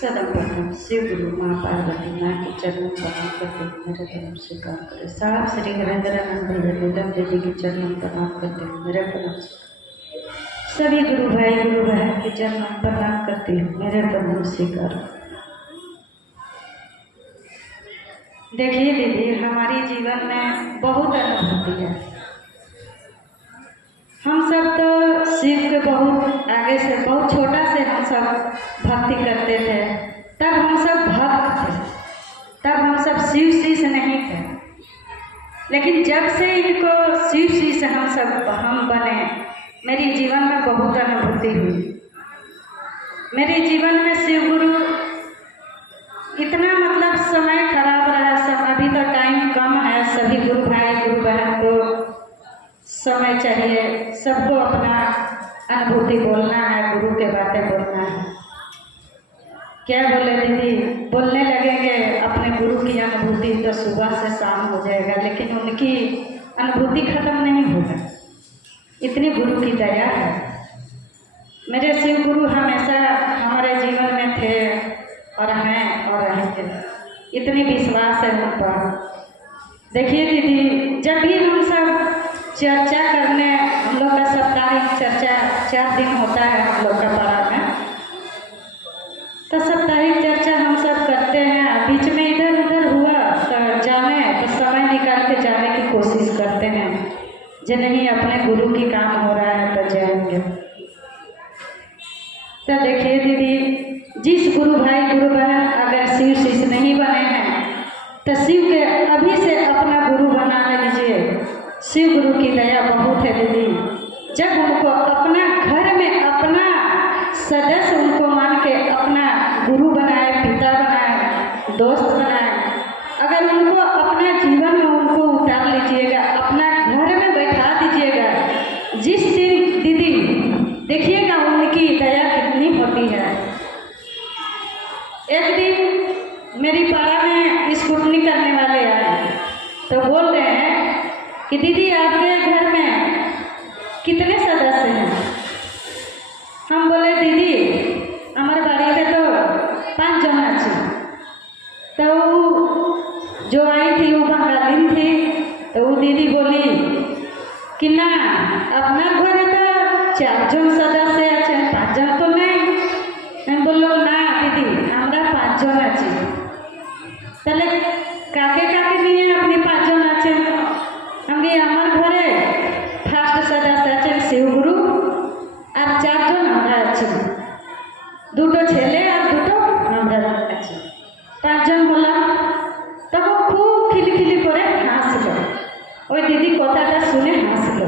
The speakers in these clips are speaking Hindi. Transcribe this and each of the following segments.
सर्वप्रथम शिव गुरु माँ पार्वती माँ के चरणों प्रणाम करते हुए मेरा धर्म स्वीकार करें। साहब श्री हरेंद्रानंद भैया नीलम देवी के चरणों प्रणाम करते हुए मेरा धर्म सभी गुरु भाई गुरु बहन के चरणों प्रणाम करते हुए मेरा धर्म स्वीकार करें। देखिए दीदी, हमारे जीवन में बहुत अनुभूति है। हम सब तो शिव के बहुत आगे से, बहुत छोटा से हम सब भक्ति करते थे। तब हम सब भक्त थे, तब हम सब शिव शिष्य नहीं थे। लेकिन जब से इनको शिव शिष्य हम बने, मेरे जीवन में बहुत अनुभूति हुई। मेरे जीवन में शिव गुरु इतना मतलब समय खराब रहा। सब अभी तो टाइम कम है, सभी गुरु भाई गुरु बहन को समय चाहिए, सबको अपना अनुभूति बोलना है, गुरु के बातें बोलना है। क्या बोले दीदी, बोलने लगेंगे अपने गुरु की अनुभूति तो सुबह से शाम हो जाएगा, लेकिन उनकी अनुभूति खत्म नहीं होगा। इतनी गुरु की दया है। मेरे शिव गुरु हमेशा हमारे जीवन में थे और हैं और रहेंगे। इतनी विश्वास है उन पर। देखिए दीदी, जब भी हम सब चर्चा करने, हम लोग का साप्ताहिक चर्चा 4 दिन होता है हम लोग का पारा में, तो साप्ताहिक चर्चा हम सब करते हैं। बीच में इधर उधर हुआ तो जाने, तो समय निकाल के जाने की कोशिश करते हैं। जो नहीं अपने गुरु की काम हो रहा है तो जाएंगे। तो देखिए दीदी, जिस गुरु भाई गुरु बहन अगर शिव शिष्य नहीं बने हैं तो शिव के अभी से अपना गुरु बना लीजिए। शिव गुरु की दया बहुत है दीदी। जब उनको अपना घर में अपना सदस्य उनको मान के अपना गुरु बनाए, पिता बनाए, दोस्त बनाए, अगर उनको अपना जीवन में उनको उतार लीजिएगा, अपना घर में बैठा दीजिएगा, जिस दिन दीदी देखिएगा उनकी दया कितनी होती है। एक दिन मेरी पारा में स्कूटनी करने वाले आए तो बोल रहे हैं कि दीदी आपके घर में कितने सदस्य हैं। हम बोले दीदी हमारे बाड़ी में तो 5 जन अच्छे। तो जो आई थी वो बंगाली थी, तो वो दीदी बोली कि ना अपना घर तो 4 जन सदस्य अच्छे, 5 जन तो नहीं। हम बोलो ना दीदी हमारा 5 जन अच्छे। पहले काके काके नहीं अपनी 5 जन अच्छे। हमें हमारे घरे फर्स्ट सदस्य अच्छे शिव गुरु और 4 जन हमारा अच्छे, 2 छेले और 2 हमारा अच्छे, 5 जन बोला। तब वो खूब खिलखिली करे हास लो। ওই দিদি কথাটা শুনে হাসলো।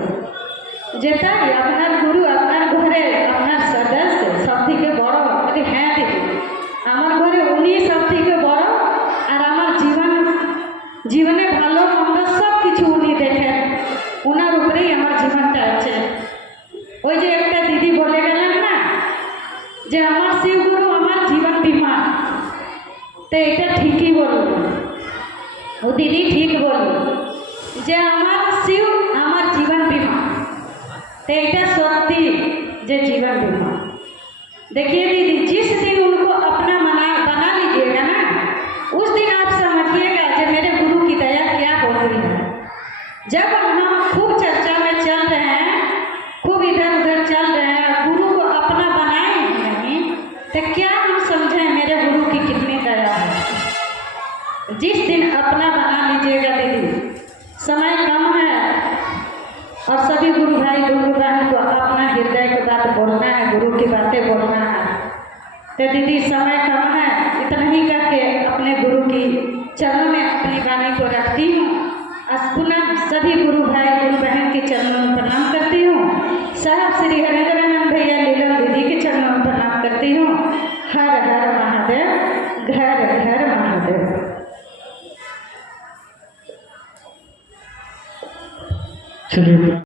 যেটা আপনার গুরু আপনার ঘরে আপনার সদস্য সব থেকে বড়। বলি হ্যাঁ দিদি, আমার ঘরে উনি সব থেকে বড়, আর আমার জীবনে ভালো মন্দ সব কিছু উনি দেখেন, ওনার উপরেই আমার জীবনটা আছে। ওই যে একটা দিদি বলে গেলেন না যে আমার শিব গুরু আমার জীবন বিমা, তো এটা ঠিকই বলল। ও দিদি ঠিক বলল যে আমার শিব আমার জীবন बीमा, तो এটা सत्य जे जीवन बीमा। देखिए दीदी, जिस दिन उनको अपना बना लीजिएगा ना, उस दिन आप समझिएगा कि मेरे गुरु की दया क्या हो रही है। जब हम खूब चर्चा में चल रहे हैं, खूब इधर उधर चल रहे हैं, गुरु को अपना बनाए नहीं, तो क्या हम समझें मेरे गुरु की कितनी दया है। जिस दिन अपना बना लीजिएगा दीदी, समय कम है और सभी गुरु भाई गुरु बहन को अपना हृदय की बात बोलना है, गुरु की बातें बोलना है। तो दीदी समय कम है, इतना ही करके अपने गुरु की चरणों में अपनी वाणी को रखती हूँ। पुनः सभी गुरु भाई गुरु बहन के चरणों में प्रणाम करती हूँ। साहब श्री हरेंद्रानंद भैया लीला दीदी के चरणों में प्रणाम करती हूँ। हर हर महादेव, घर घर महादेव। चलिए।